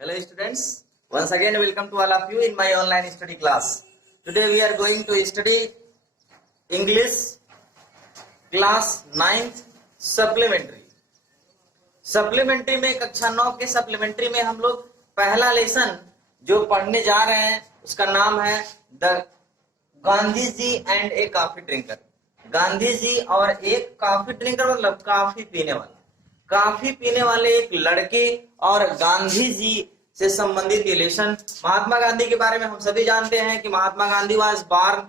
Hello students, once again welcome to all of you in my online study class. Today we are going to study English class 9th supplementary. Supplementary में कक्षा 9 के supplementary में हम लोग पहला lesson जो पढ़ने जा रहे हैं उसका नाम है the Gandhi ji and a coffee drinker. Gandhi ji और एक कॉफी ड्रिंकर मतलब कॉफी पीने वाला, कॉफी पीने वाले एक लड़के और गांधी जी से संबंधित ये लेसन। महात्मा गांधी के बारे में हम सभी जानते हैं कि Mahatma Gandhi was born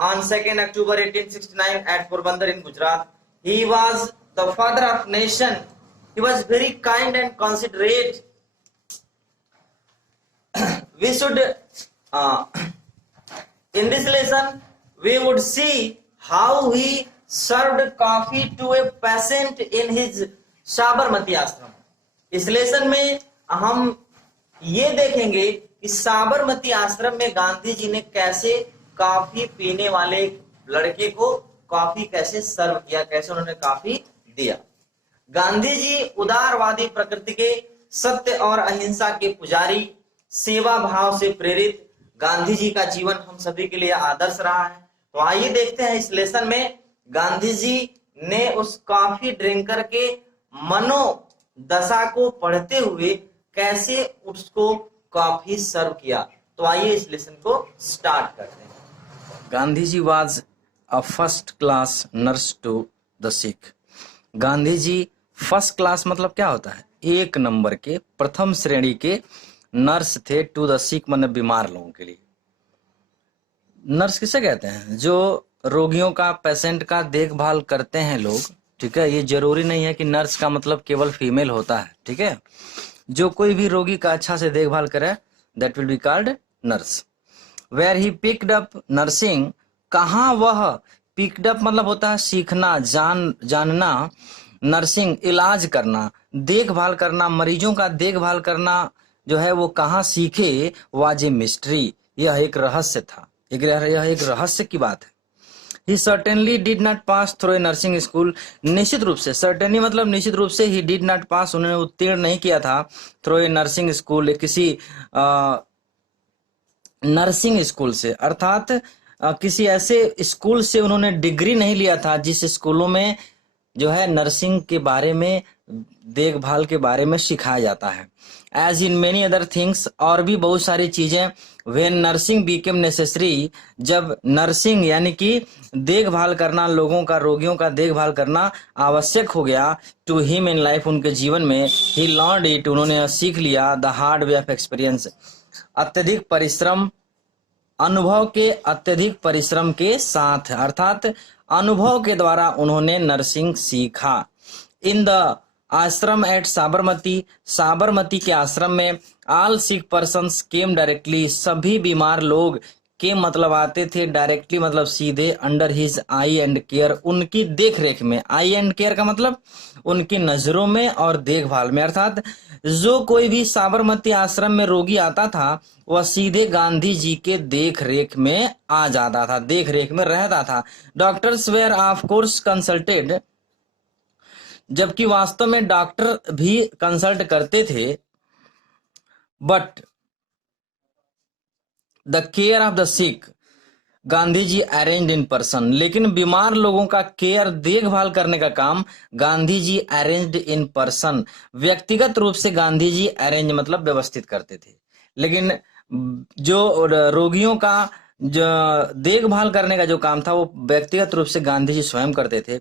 on 2nd October 1869 at Porbandar in Gujarat. He was the father of nation. He was very kind and considerate. We should in this lesson we would see how he served coffee to a patient in his Sabarmati आश्रम। इस lesson में हम ये देखेंगे कि साबरमती आश्रम में गांधी जी ने कैसे कॉफी पीने वाले लड़के को कॉफी कैसे सर्व किया, कैसे उन्होंने कॉफी दिया। गांधी जी उदारवादी प्रकृति के, सत्य और अहिंसा के पुजारी, सेवा भाव से प्रेरित गांधी जी का जीवन हम सभी के लिए आदर्श रहा है। तो आइए देखते हैं इस लेसन में गांधी जी ने उस कॉफी ड्रिंकर के मनोदशा को पढ़ते हुए कैसे उसको कॉफी सर्व किया। तो आइए इस लेसन को स्टार्ट करते हैं। Gandhi ji was a first class nurse to the sick. Gandhi ji first class मतलब क्या होता है? एक नंबर के, प्रथम श्रेणी के नर्स थे टू द सिक मतलब बीमार लोगों के लिए। नर्स किसे कहते हैं? जो रोगियों का, पेशेंट का देखभाल करते हैं लोग, ठीक है। ये जरूरी नहीं है कि नर्स का मतलब केवल फीमेल होता है, ठीक है। जो कोई भी रोगी का अच्छा से देखभाल करे that will be called nurse. Where he picked up nursing, कहाँ वह, पिक्ड अप मतलब होता है सीखना, जानना, नर्सिंग इलाज करना, देखभाल करना, मरीजों का देखभाल करना जो है वो कहाँ सीखे, वाज ए मिस्ट्री, यह एक रहस्य था, यह एक रहस्य की बात है। He certainly did not pass through a nursing school, निश्चित रूप से, certainly मतलब निश्चित रूप से, he did not pass, उन्होंने उत्तीर्ण नहीं किया था through a nursing school, किसी नर्सिंग स्कूल से, अर्थात किसी ऐसे स्कूल से उन्होंने डिग्री नहीं लिया था जिस स्कूलों में जो है नर्सिंग के बारे में, देखभाल के बारे में सिखाया जाता है। As in many other things, और भी बहुत सारी चीजें, व्हेन नर्सिंग बिकेम नेसेसरी, जब नर्सिंग यानी कि देखभाल करना, लोगों का, रोगियों का देखभाल करना आवश्यक हो गया, टू हिम इन लाइफ, उनके जीवन में, ही लर्नड इट, उन्होंने सीख लिया, the hard way of experience, अत्यधिक परिश्रम, अनुभव के, अत्यधिक परिश्रम के साथ, अर्थात अनुभव के द्वारा उन्होंने नर्सिंग सीखा। इन द आश्रम एट साबरमती, साबरमती के आश्रम में, ऑल सिक पर्सन्स केम डायरेक्टली, सभी बीमार लोग के मतलब आते थे डायरेक्टली मतलब सीधे, under his I and care, उनकी देख रेख में। आई एंड केयर का मतलब उनकी नजरों में और देखभाल में, अर्थात जो कोई भी साबरमती आश्रम में रोगी आता था वह सीधे गांधी जी के देख रेख में आ जाता था, देख रेख में रहता था। Doctors were of course consulted, जबकि वास्तव में डॉक्टर भी कंसल्ट करते थे, but the care of the sick Gandhi ji arranged in person, लेकिन बीमार लोगों का केयर, देखभाल करने का काम Gandhi ji arranged in person, व्यक्तिगत रूप से गांधी जी अरेंज मतलब व्यवस्थित करते थे, लेकिन जो रोगियों का जो देखभाल करने का जो काम था वो व्यक्तिगत रूप से गांधी जी स्वयं करते थे।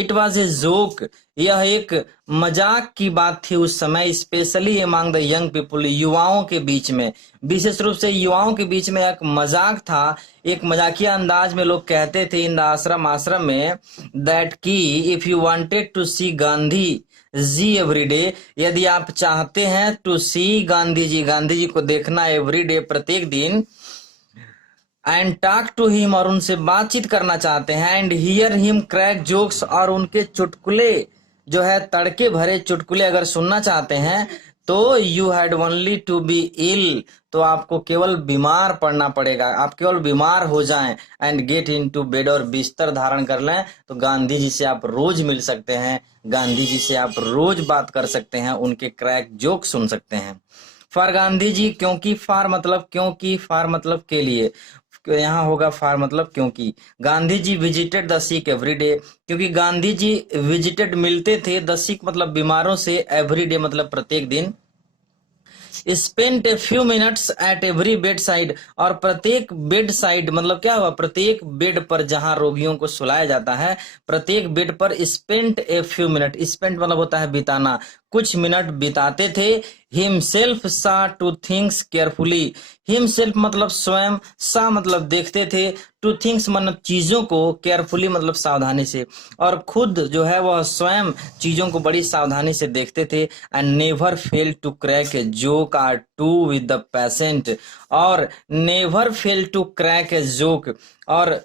इट वाज ए जोक, यह एक मजाक की बात थी उस समय, specially among the young people, युवाओं के बीच में, विशेष रूप से युवाओं के बीच में एक मजाक था, एक मजाकिया अंदाज में लोग कहते थे इन द आश्रम में, दैट की if you wanted to see Gandhi ji everyday, यदि आप चाहते हैं टू सी गांधी जी को देखना एवरीडे, प्रत्येक दिन, एंड टॉक टू हिम, और उनसे बातचीत करना चाहते हैं, and hear him crack jokes, और उनके चुटकुले जो है तड़के भरे चुटकुले अगर सुनना चाहते हैं तो you had only to be ill, तो आपको केवल बीमार पड़ना पड़ेगा, आप केवल बीमार हो जाएं, एंड गेट इनटू बेड, और बिस्तर धारण कर लें, तो गांधी जी से आप रोज मिल सकते हैं, गांधी जी से आप रोज बात कर सकते हैं, उनके क्रैक जोक सुन सकते हैं। फॉर गांधी जी, क्योंकि फॉर मतलब क्योंकि, फॉर मतलब के लिए, यहाँ होगा फॉर मतलब क्योंकि। Gandhi ji visited the sick every day, क्योंकि गांधी जी विजिटेड मिलते थे, द सिक मतलब बीमारों से, एवरी डे मतलब प्रत्येक दिन। Spent A few minutes at every bed side, और प्रत्येक बेड साइड मतलब क्या हुआ, प्रत्येक बेड पर जहां रोगियों को सुलाया जाता है, प्रत्येक बेड पर spent a few minute, spent मतलब होता है बिताना, कुछ मिनट बिताते थे। हिमसेल्फ सा टू थिंग्स केयरफुली, हिमसेल्फ मतलब स्वयं, सा मतलब देखते थे, टू थिंग्स मतलब चीजों को, केयरफुली मतलब सावधानी से, और खुद जो है वह स्वयं चीजों को बड़ी सावधानी से देखते थे। And never fail to crack a joke or two with the patient, और never fail to crack a joke, और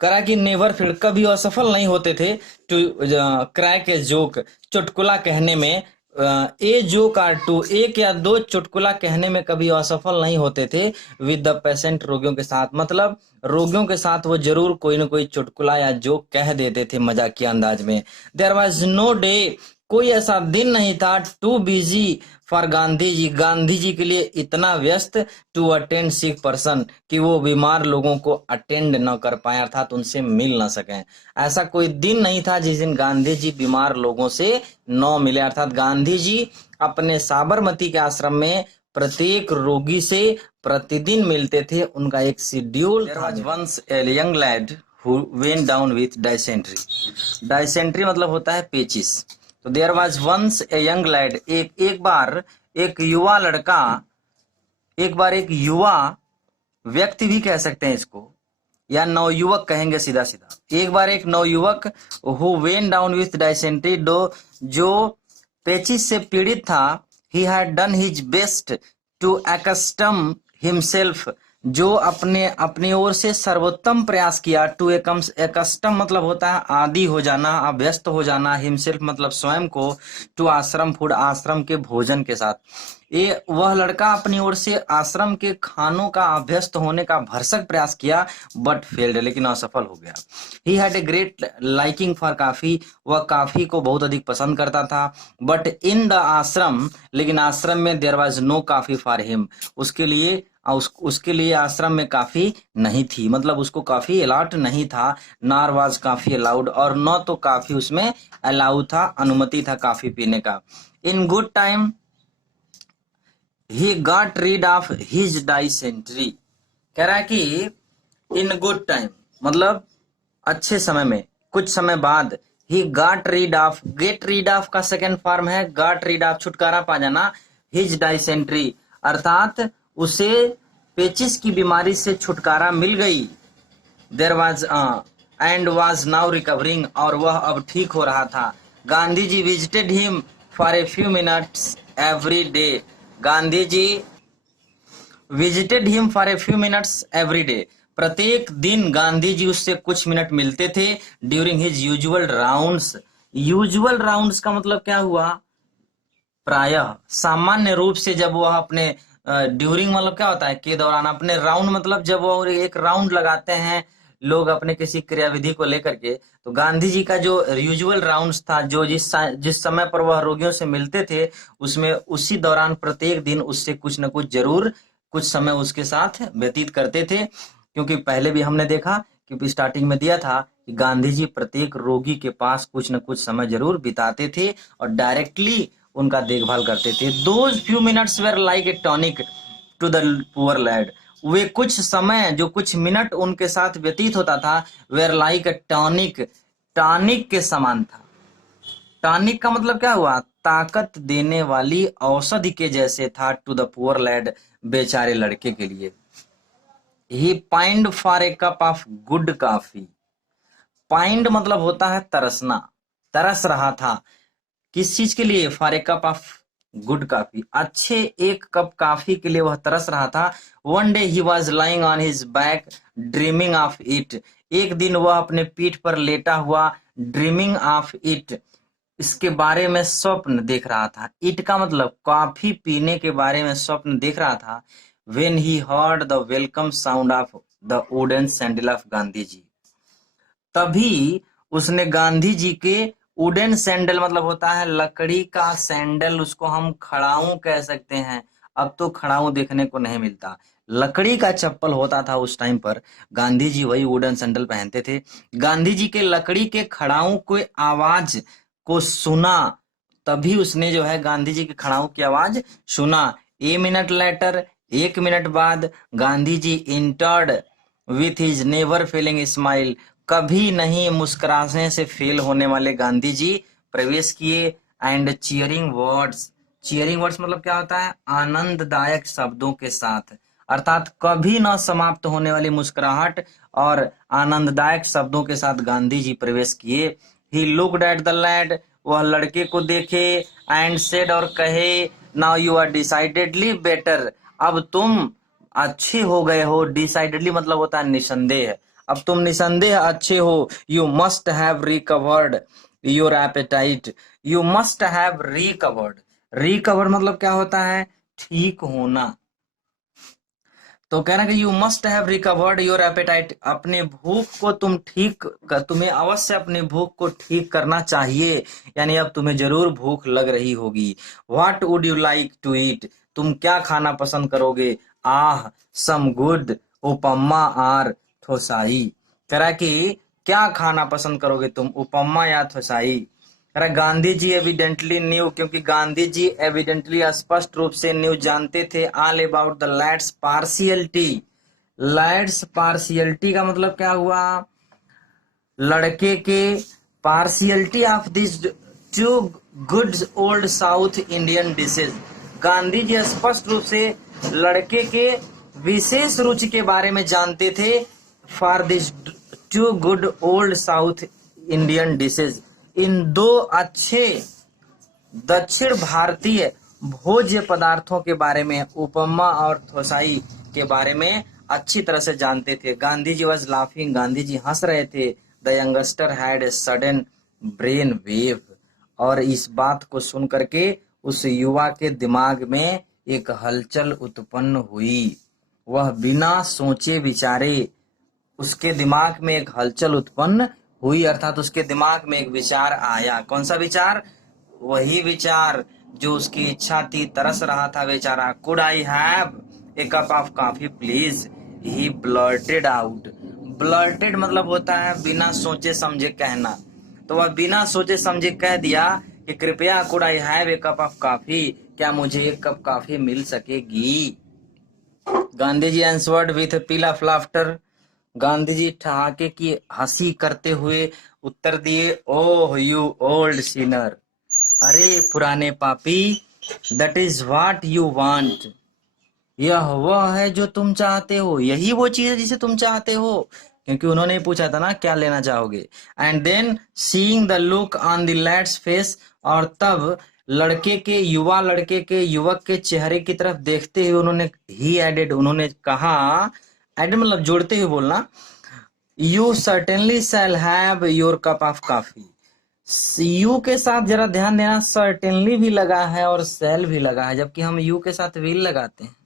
करा कि नेवर फेल कभी असफल नहीं होते थे, टू क्रैक ए जोक चुटकुला कहने में, ए जोक आर टू एक या दो चुटकुला कहने में कभी असफल नहीं होते थे, विद द पेशेंट रोगियों के साथ, मतलब रोगियों के साथ वो जरूर कोई ना कोई चुटकुला या जोक कह देते थे मजाकिया अंदाज में। देयर वाज नो डे, कोई ऐसा दिन नहीं था, too busy for Gandhi ji, Gandhi ji के लिए इतना व्यस्त, टू अटेंड सिक पर्सन, कि वो बीमार लोगों को अटेंड न कर पाए, अर्थात उनसे मिल न सकें। ऐसा कोई दिन नहीं था जिस दिन गांधी जी बीमार लोगों से न मिले, अर्थात गांधी जी अपने साबरमती के आश्रम में प्रत्येक रोगी से प्रतिदिन मिलते थे, उनका एक शेड्यूल था। Once a young lad who went down with dysentery, dysentery मतलब होता है पेचिस, तो there was once a young lad, एक बार एक युवा लड़का, एक बार एक युवा व्यक्ति भी कह सकते हैं इसको, या नवयुवक कहेंगे सीधा सीधा, एक बार एक नवयुवक, who went down with dysentery, जो पेचिस से पीड़ित था, he had done his best to accustom himself, जो अपनी ओर से सर्वोत्तम प्रयास किया, टू एकस्टम मतलब होता है आदी हो जाना, अभ्यस्त हो जाना, हिमसेल्फ मतलब स्वयं को, टू आश्रम फूड मतलब के भोजन के साथ। ये वह लड़का अपनी ओर से आश्रम के खानों का अभ्यस्त होने का भरसक प्रयास किया, बट फेल्ड, लेकिन असफल हो गया। He had a great liking for coffee, वह कॉफी को बहुत अधिक पसंद करता था, बट इन द आश्रम, लेकिन आश्रम में there was no coffee for him, उसके लिए आश्रम में काफी नहीं थी, मतलब उसको काफी अलाउड नहीं था, नॉर वाज काफी अलाउड, और न तो काफी उसमें अलाउ था, अनुमति था काफी पीने का। In good time he got read of his dysentery, कह रहा है कि इन गुड टाइम मतलब अच्छे समय में, कुछ समय बाद, he got read of, get rid of का सेकेंड फॉर्म है गॉट रीड ऑफ, छुटकारा पा जाना, हिज डायसेंट्री अर्थात उसे पेचिस की बीमारी से छुटकारा मिल गई। There was and was now recovering, और वह अब ठीक हो रहा था। Gandhi ji visited him for a few minutes every day, Gandhi ji visited him for a few minutes every day, प्रत्येक दिन गांधी जी उससे कुछ मिनट मिलते थे, during his usual rounds, usual rounds का मतलब क्या हुआ, प्रायः, सामान्य रूप से जब वह अपने, ड्यूरिंग मतलब क्या होता है, के दौरान, अपने राउंड मतलब जब वो एक राउंड लगाते हैं लोग अपने किसी क्रियाविधि को लेकर के, तो गांधी जी का जो यूजुअल राउंड्स था, जो जिस समय पर वह रोगियों से मिलते थे, उसमें उसी दौरान प्रत्येक दिन उससे कुछ न कुछ जरूर कुछ समय उसके साथ व्यतीत करते थे, क्योंकि पहले भी हमने देखा कि स्टार्टिंग में दिया था कि गांधी जी प्रत्येक रोगी के पास कुछ न कुछ समय जरूर बिताते थे और डायरेक्टली उनका देखभाल करते थे। Those few minutes were like a tonic to the poor lad, वे कुछ समय, जो कुछ मिनट उनके साथ व्यतीत होता था, were like a tonic, tonic के समान था। टॉनिक का मतलब क्या हुआ, ताकत देने वाली औषधि के जैसे था, टू द पुअर लैड, बेचारे लड़के के लिए। He pined for a cup of good coffee, pined मतलब होता है तरसना, तरस रहा था, किस चीज के लिए, for a cup of good coffee, अच्छे एक कप कॉफी के लिए वह तरस रहा था। One day he was lying on his back dreaming of it, एक दिन वह अपने पीठ पर लेटा हुआ ड्रीमिंग ऑफ इट, इसके बारे में स्वप्न देख रहा था। इट का मतलब कॉफी पीने के बारे में स्वप्न देख रहा था। When he heard the welcome sound of the wooden sandal of Gandhi ji, तभी उसने गांधी जी के वुडन सैंडल मतलब होता है लकड़ी का सैंडल, उसको हम खड़ाऊं कह सकते हैं। अब तो खड़ाऊं देखने को नहीं मिलता, लकड़ी का चप्पल होता था उस टाइम पर। गांधी जी वही वुडन सैंडल पहनते थे। गांधी जी के लकड़ी के खड़ाऊं के आवाज को सुना, तभी उसने जो है गांधी जी के खड़ाऊं की आवाज सुना। ए मिनट लेटर, 1 मिनट बाद Gandhi ji entered with his never failing smile, कभी नहीं मुस्कुराने से फेल होने वाले गांधी जी प्रवेश किए। एंड चीयरिंग वर्ड्स मतलब क्या होता है? आनंददायक शब्दों के साथ, अर्थात कभी न समाप्त होने वाली मुस्कुराहट और आनंददायक शब्दों के साथ गांधी जी प्रवेश किए। He looked at the lad, वह लड़के को देखे। एंड सेड, और कहे, now you are decidedly better, अब तुम अच्छे हो गए हो। डिसाइडेडली मतलब होता है निसंदेह, अब तुम निसंदेह अच्छे हो। You must have recovered your apatite, you must have recovered मतलब क्या होता है? ठीक होना। तो कहना कि you must have recovered your apatite, अपने भूख को तुम्हें अवश्य अपनी भूख को ठीक करना चाहिए, यानी अब तुम्हें जरूर भूख लग रही होगी। What would you like to eat, तुम क्या खाना पसंद करोगे? आह, सम गुड उपमा और थोसाई, कह रहा कि क्या खाना पसंद करोगे तुम, उपमा या थोसाई? गांधी जी एविडेंटली न्यू, क्योंकि गांधी जी एविडेंटली स्पष्ट रूप से न्यू जानते थे, all about the lad's partiality. Lad's partiality का मतलब क्या हुआ? लड़के के partiality of this two good old South Indian dishes. Gandhi ji स्पष्ट रूप से लड़के के विशेष रुचि के बारे में जानते थे, for this two good old South Indian dishes, इन दो अच्छे दक्षिण भारतीय भोज्य पदार्थों के बारे में, उपमा और थोसाई के बारे में अच्छी तरह से जानते थे। गांधी जी वॉज लाफिंग, गांधी जी हंस रहे थे। The youngster had a sudden brain wave, और इस बात को सुन करके उस युवा के दिमाग में एक हलचल उत्पन्न हुई। वह बिना सोचे विचारे, उसके दिमाग में एक हलचल उत्पन्न हुई, अर्थात उसके दिमाग में एक विचार आया। कौन सा विचार? वही विचार जो उसकी इच्छा थी, तरस रहा था बेचारा। Could I have a cup of coffee please, he blurted out. Blurted मतलब होता है बिना सोचे समझे कहना, तो वह बिना सोचे समझे कह दिया कि कृपया could I have a cup of coffee, क्या मुझे एक कप कॉफी मिल सकेगी? Gandhi ji answered with peal of laughter, Gandhi ji ठहाके की हंसी करते हुए उत्तर दिए, ओह यू ओल्ड सिनर, अरे पुराने पापी, that is what you want, यह वह है जो तुम चाहते हो, यही वो चीज है जिसे तुम चाहते हो, क्योंकि उन्होंने पूछा था ना क्या लेना चाहोगे। And then seeing the look on the lad's face, और तब लड़के के युवक के चेहरे की तरफ देखते हुए उन्होंने ही एडेड, उन्होंने कहा, एडेड मतलब जोड़ते हुए बोलना, you certainly shall have your cup of coffee. You के साथ जरा ध्यान देना, सर्टेनली भी लगा है और सेल भी लगा है, जबकि हम यू के साथ विल लगाते हैं।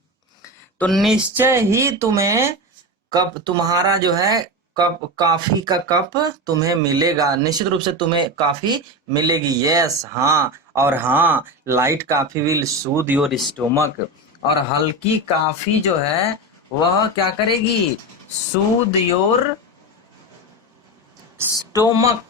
तो निश्चय ही तुम्हें कप, तुम्हारा जो है कप, कॉफी का कप तुम्हें मिलेगा, निश्चित रूप से तुम्हें कॉफी मिलेगी। यस, हाँ, और हाँ, light coffee will Sood your stomach, और हल्की कॉफी जो है वह क्या करेगी? सूद योर स्टोमक,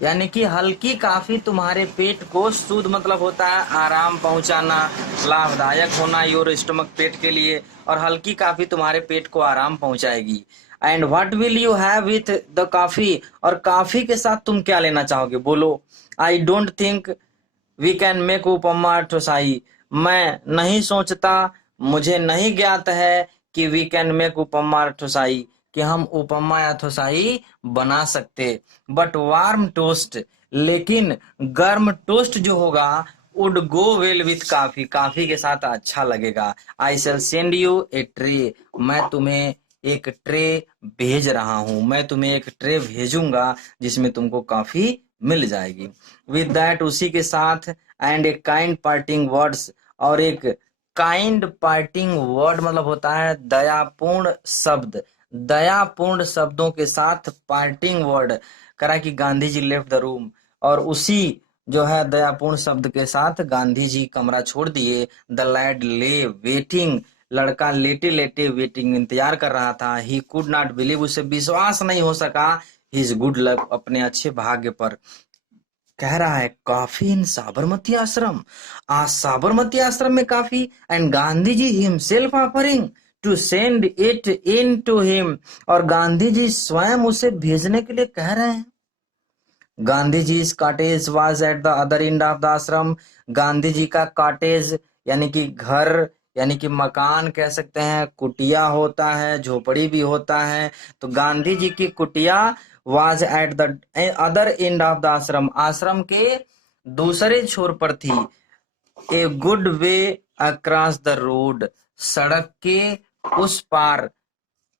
यानी कि हल्की कॉफी तुम्हारे पेट को, सूद मतलब होता है आराम पहुंचाना, लाभदायक होना, योर स्टोमक पेट के लिए, और हल्की कॉफी तुम्हारे पेट को आराम पहुंचाएगी। And what will you have with the coffee, और कॉफी के साथ तुम क्या लेना चाहोगे? बोलो। I don't think we can make upma dosai, मैं नहीं सोचता, मुझे नहीं ज्ञात है कि we can make upma dosai, कि हम उपमा या थोसाई बना सकते। बट वार्म टोस्ट, लेकिन गर्म टोस्ट जो होगा, would go well with coffee, coffee के साथ अच्छा लगेगा। आई शैल सेंड यू ए ट्रे, मैं तुम्हें एक ट्रे भेज रहा हूं, मैं तुम्हें एक ट्रे भेजूंगा जिसमें तुमको कॉफी मिल जाएगी। विद दैट, उसी के साथ, and a kind parting words, और एक काइंड पार्टिंग वर्ड मतलब होता है दयापूर्ण शब्द। दयापूर्ण शब्दों के साथ पार्टिंग वर्ड करा कि Gandhi ji left the room, और उसी जो है दयापूर्ण शब्द के साथ गांधी जी कमरा छोड़ दिए। द लैड ले वेटिंग, लड़का लेटे लेटे वेटिंग इंतजार कर रहा था। ही कुड नॉट बिलीव, उसे विश्वास नहीं हो सका हिज गुड लक, अपने अच्छे भाग्य पर। कह रहा है कॉफी इन साबरमती आश्रम, आज साबरमती आश्रम में coffee, and Gandhi ji himself offering to send it in to him, और गांधी जी स्वयं उसे भेजने के लिए कह रहे हैं। Gandhi ji cottage was at the other end of the ashram, Gandhi जी का कॉटेज यानी कि घर यानी कि मकान कह सकते हैं, कुटिया होता है, झोपड़ी भी होता है। तो गांधी जी की कुटिया was at the other end of the आश्रम, आश्रम के दूसरे छोर पर थी। A good way across the road, सड़क के उस पार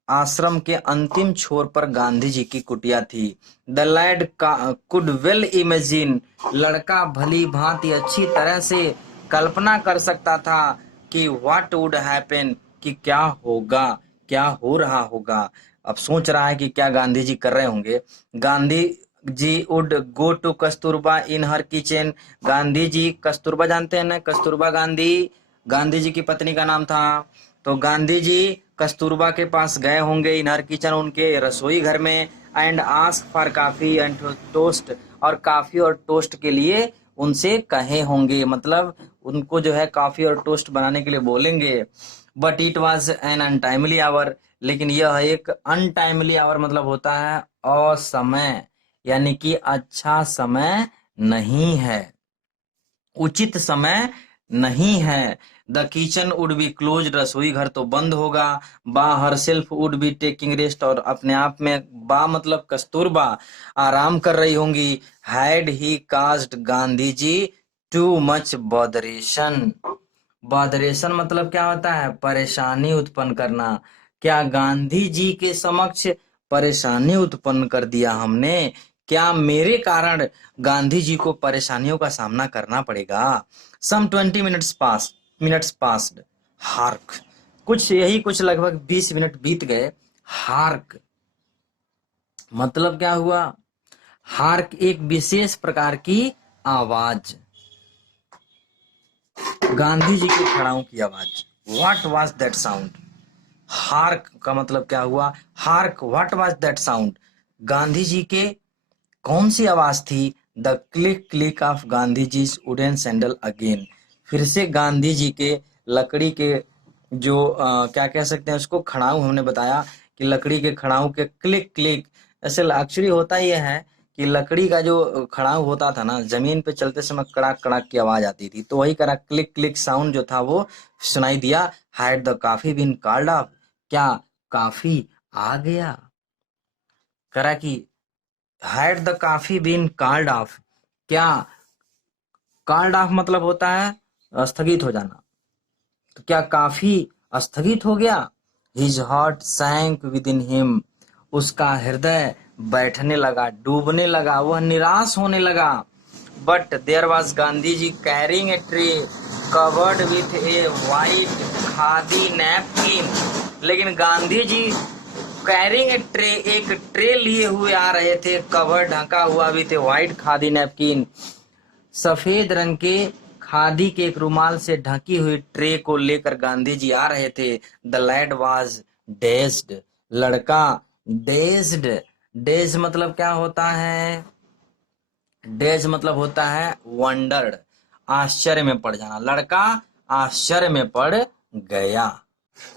आश्रम के अंतिम छोर पर गांधी जी की कुटिया थी। The lad could well imagine, लड़का भली भांति अच्छी तरह से कल्पना कर सकता था कि व्हाट वुड हैपन, कि क्या होगा, क्या हो रहा होगा। अब सोच रहा है कि क्या गांधी जी कर रहे होंगे। Gandhi ji would go to Kasturba in her kitchen, Gandhi ji, Kasturba जानते हैं ना, कस्तूरबा गांधी, गांधी जी की पत्नी का नाम था। तो गांधी जी कस्तूरबा के पास गए होंगे इन हर किचन, उनके रसोई घर में, and ask for coffee and toast, और कॉफी और टोस्ट के लिए उनसे कहे होंगे, मतलब उनको जो है कॉफी और टोस्ट बनाने के लिए बोलेंगे। But it was an untimely hour, लेकिन यह एक अनटाइमली आवर मतलब होता है असमय, यानी कि अच्छा समय नहीं है, उचित समय नहीं है। The kitchen would be close, रसोई घर तो बंद होगा। बा her self would be taking rest, और अपने आप में बा मतलब कस्तूरबा आराम कर रही होंगी। Had he caused Gandhi ji too much botheration, botheration मतलब क्या होता है, परेशानी उत्पन्न करना। क्या गांधी जी के समक्ष परेशानी उत्पन्न कर दिया हमने, क्या मेरे कारण गांधी जी को परेशानियों का सामना करना पड़ेगा। सम 20 मिनट्स पास्ड, हार्क, कुछ यही कुछ लगभग 20 मिनट बीत गए। हार्क मतलब क्या हुआ, हार्क एक विशेष प्रकार की आवाज, गांधी जी के खड़ाओं की आवाज। What was that sound, hark का मतलब क्या हुआ, hark what was that sound, Gandhi ji के कौन सी आवाज थी। The click click of Gandhi ji wooden sandal again, फिर से गांधी जी के लकड़ी के जो क्या कह सकते हैं उसको, खड़ाऊ, हमने बताया कि लकड़ी के खड़ाऊ के क्लिक क्लिक, ऐसे एक्चुअली होता यह है कि लकड़ी का जो खड़ाऊ होता था ना, जमीन पे चलते समय कड़ाक कड़ाक की आवाज आती थी, तो वही करा क्लिक क्लिक साउंड जो था वो सुनाई दिया। Had the coffee bean called off, क्या काफी आ गया, करा कि had the coffee bean called off, क्या कॉल्ड ऑफ मतलब होता है स्थगित हो जाना, तो क्या काफी स्थगित हो गया। His heart sank within him, उसका हृदय बैठने लगा, डूबने लगा, वह निराश होने लगा। But there was Gandhi ji carrying a tray covered with a white khadi napkin, लेकिन Gandhi ji carrying a tray, एक ट्रे लिए हुए आ रहे थे, कवर ढका हुआ with a white khadi napkin, सफेद रंग के खादी के एक रुमाल से ढकी हुई ट्रे को लेकर गांधी जी आ रहे थे। द लैड वाज डेज्ड, लड़का डेज्ड, डेज मतलब क्या होता है, डेज मतलब होता है वंडर्ड, आश्चर्य में पड़ जाना, लड़का आश्चर्य में पड़ गया।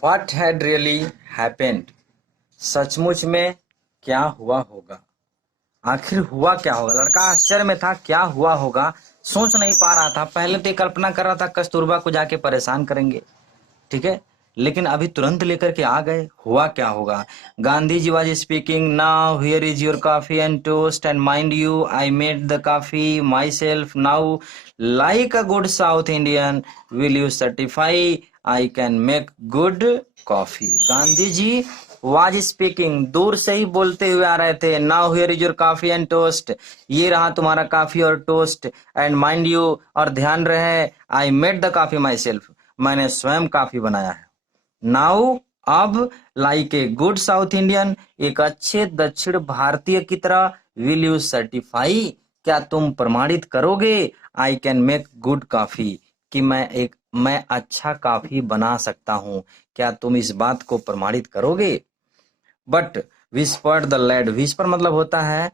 व्हाट हैड रियली हैपेंड, सचमुच में क्या हुआ होगा, आखिर हुआ क्या होगा, लड़का आश्चर्य में था, क्या हुआ होगा सोच नहीं पा रहा था। पहले तो कल्पना कर रहा था कस्तूरबा को जाके परेशान करेंगे, ठीक है, लेकिन अभी तुरंत लेकर के आ गए, हुआ क्या होगा। Gandhi ji was speaking, now here is your coffee and toast, and mind you I made the coffee myself, now like a good South Indian will you certify I can make good coffee. Gandhi ji was speaking, दूर से ही बोलते हुए आ रहे थे। Now here is your coffee and toast, ये रहा तुम्हारा कॉफी और टोस्ट। एंड माइंड यू, और ध्यान रहे, आई made the coffee my self, मैंने स्वयं कॉफी बनाया है। नाउ, अब, like a good South Indian, एक अच्छे दक्षिण भारतीय की तरह, विल यू सर्टिफाई, क्या तुम प्रमाणित करोगे, आई कैन मेक गुड कॉफी, कि मैं अच्छा कॉफी बना सकता हूं, क्या तुम इस बात को प्रमाणित करोगे। But whispered the lad, whisper मतलब होता है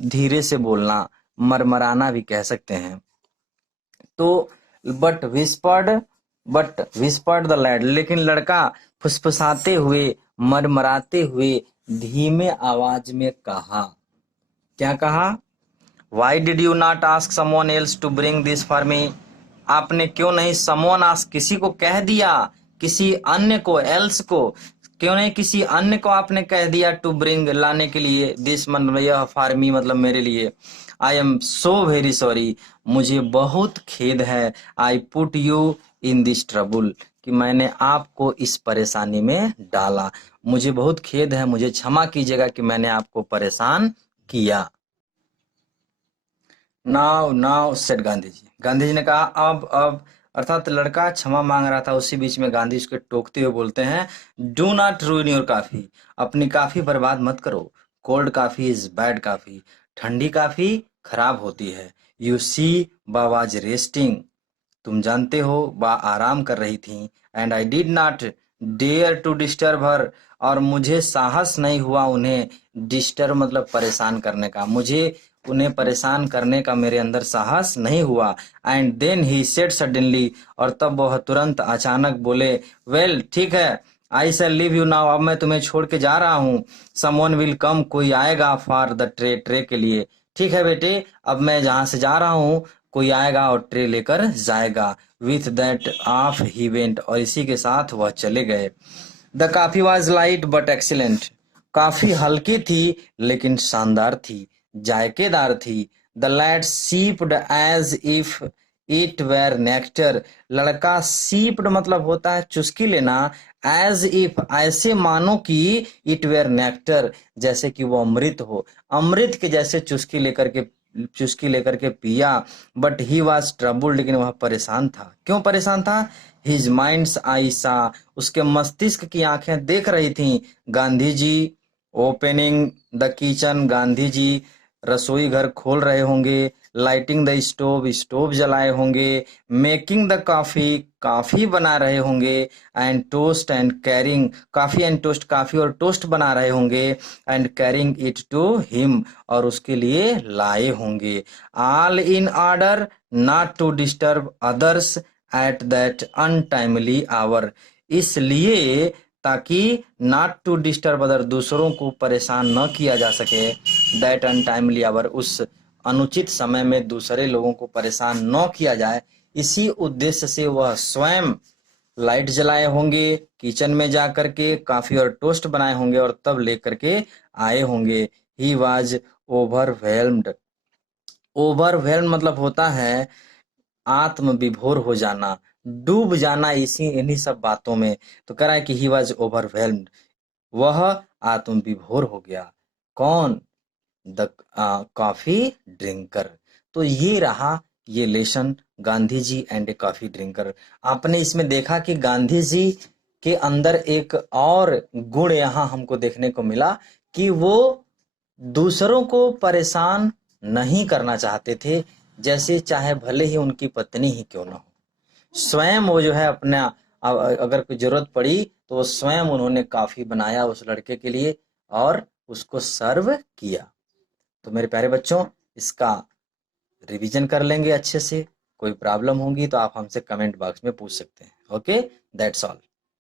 धीरे से बोलना, मरमराना भी कह सकते हैं। तो बट विस्पर्ड द लैड, लेकिन लड़का फुसफुसाते हुए, मरमराते हुए, धीमे आवाज में कहा। क्या कहा? Why did you not ask someone else to bring this for me, आपने क्यों नहीं समवन आस्क, किसी को कह दिया, किसी अन्य को, एल्स को, क्यों नहीं किसी अन्य को आपने कह दिया, टू ब्रिंग लाने के लिए, दिस मतलब यह, फॉर मी मतलब मेरे लिए। I am so very sorry, मुझे बहुत खेद है, I put you in this trouble, कि मैंने आपको इस परेशानी में डाला, मुझे बहुत खेद है, मुझे क्षमा कीजिएगा कि मैंने आपको परेशान किया। नाउ सेड गांधी जी, गांधी जी ने कहा अब, अर्थात लड़का क्षमा मांग रहा था, उसी बीच में गांधी उसके टोकते हुए बोलते हैं, डू नॉट रूइन योर कॉफी, अपनी कॉफी बर्बाद मत करो, cold coffee is bad coffee, ठंडी कॉफी खराब होती है। यू सी, बा वाज रेस्टिंग, तुम जानते हो बा आराम कर रही थी, and I did not dare to disturb her, और मुझे साहस नहीं हुआ उन्हें डिस्टर्ब मतलब परेशान करने का, मुझे उन्हें परेशान करने का मेरे अंदर साहस नहीं हुआ। And then he said suddenly, और तब वह तुरंत अचानक बोले, वेल ठीक है, I shall leave you now, अब मैं तुम्हें छोड़ के जा रहा हूँ, समवन विल कम, कोई आएगा, फॉर द ट्रे, ट्रे के लिए, ठीक है बेटे, अब मैं जहां से जा रहा हूँ, कोई आएगा और ट्रे लेकर जाएगा। With that off he went, और इसी के साथ वह चले गए। The coffee was light but excellent, काफी हल्की थी लेकिन शानदार थी, जायकेदार थी। The lad sipped as if it were nectar, लड़का सीप्ड मतलब होता है चुस्की लेना, एज इफ ऐसे मानो कि इट वेर नेक्टर, जैसे कि वो अमृत हो, अमृत के जैसे चुस्की लेकर के पिया। बट ही वॉज ट्रबल्ड, लेकिन वह परेशान था। क्यों परेशान था? हिज माइंड्स आई सा, उसके मस्तिष्क की आंखें देख रही थी। Gandhi ji opening the kitchen, Gandhi जी रसोई घर खोल रहे होंगे। लाइटिंग द स्टोव, स्टोव जलाए होंगे। मेकिंग द कॉफी, कॉफी बना रहे होंगे। And toast and carrying, coffee and toast, coffee और टोस्ट बना रहे होंगे। And carrying it to him, और उसके लिए लाए होंगे। All in order not to disturb others at that untimely hour, इसलिए ताकि नॉट टू डिस्टर्ब अदर, दूसरों को परेशान न किया जा सके, दैट अनटाइमली आवर, उस अनुचित समय में दूसरे लोगों को परेशान न किया जाए, इसी उद्देश्य से वह स्वयं लाइट जलाए होंगे, किचन में जा करके कॉफी और टोस्ट बनाए होंगे, और तब लेकर के आए होंगे। ही वाज ओवरवेल्म्ड, ओवरवेल्म मतलब होता है आत्म विभोर हो जाना, डूब जाना इन्हीं सब बातों में। तो कह रहा है कि ही वॉज ओवरवेल्म्ड, वह आत्म विभोर हो गया। कौन? The coffee drinker. तो ये रहा ये lesson, Gandhi ji and a coffee drinker. आपने इसमें देखा कि गांधी जी के अंदर एक और गुण यहाँ हमको देखने को मिला कि वो दूसरों को परेशान नहीं करना चाहते थे, जैसे चाहे भले ही उनकी पत्नी ही क्यों ना हो। स्वयं वो जो है अपना, अगर कोई जरूरत पड़ी तो वो स्वयं उन्होंने कॉफी बनाया उस लड़के के लिए और उसको सर्व किया। तो मेरे प्यारे बच्चों, इसका रिवीजन कर लेंगे अच्छे से। कोई प्रॉब्लम होगी तो आप हमसे कमेंट बॉक्स में पूछ सकते हैं। Okay, that's all.